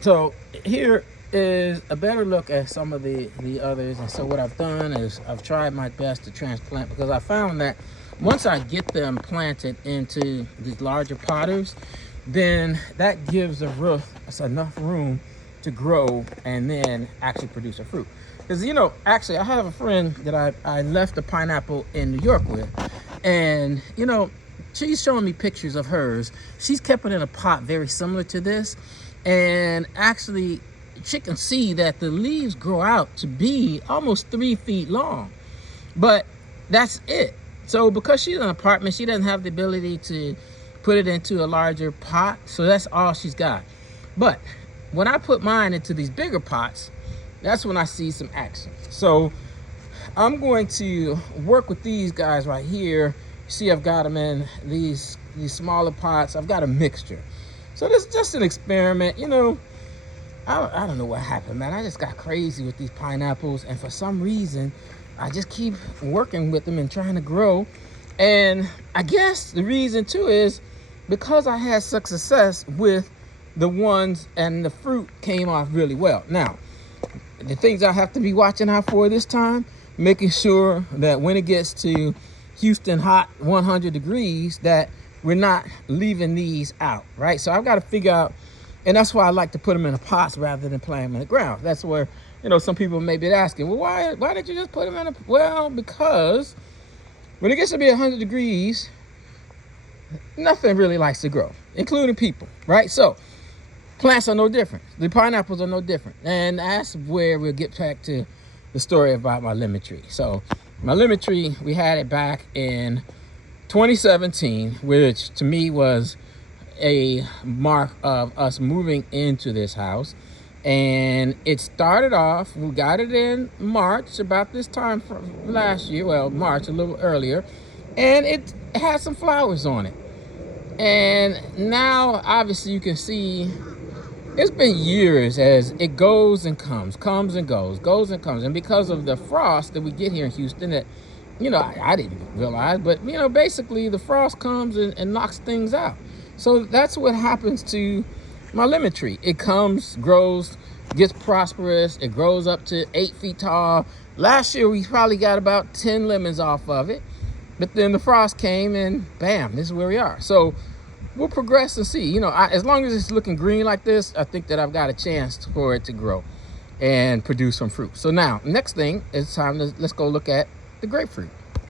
So here is a better look at some of the others. And so what I've done is I've tried my best to transplant, because I found that once I get them planted into these larger potters, then that gives the roof us enough room to grow and then actually produce a fruit. Because, actually, I have a friend that I left a pineapple in New York with, and she's showing me pictures of hers. She's kept it in a pot very similar to this, and actually she can see that the leaves grow out to be almost 3 feet long, but that's it. So because she's in an apartment, she doesn't have the ability to put it into a larger pot, so that's all she's got. But when I put mine into these bigger pots, that's when I see some action. So I'm going to work with these guys right here. See, I've got them in these smaller pots. I've got a mixture. So this is just an experiment. I don't know what happened, man. I just got crazy with these pineapples, and for some reason, I just keep working with them and trying to grow. And I guess the reason too is because I had such success with the ones, and the fruit came off really well. Now, the things I have to be watching out for this time, making sure that when it gets to Houston hot 100 degrees, that we're not leaving these out, right? So I've got to figure out, and that's why I like to put them in the pots rather than plant them in the ground. That's where, some people may be asking, well, why did you just put them in well, because when it gets to be 100 degrees, nothing really likes to grow, including people, right? So plants are no different. The pineapples are no different. And that's where we'll get back to the story about my lemon tree. So my lemon tree, we had it back in 2017, which to me was a mark of us moving into this house. And it started off, we got it in March, about this time from last year. Well, March, a little earlier. And it had some flowers on it. And now, obviously, you can see it's been years as it goes and comes and goes and comes. And because of the frost that we get here in Houston, that, I didn't realize, but, basically the frost comes and knocks things out. So that's what happens to my lemon tree. It comes, grows, gets prosperous. It grows up to 8 feet tall. Last year, we probably got about 10 lemons off of it. But then the frost came and bam, this is where we are. So we'll progress and see. As long as it's looking green like this, I think that I've got a chance for it to grow and produce some fruit. So now, next thing, it's time to let's go look at the grapefruit.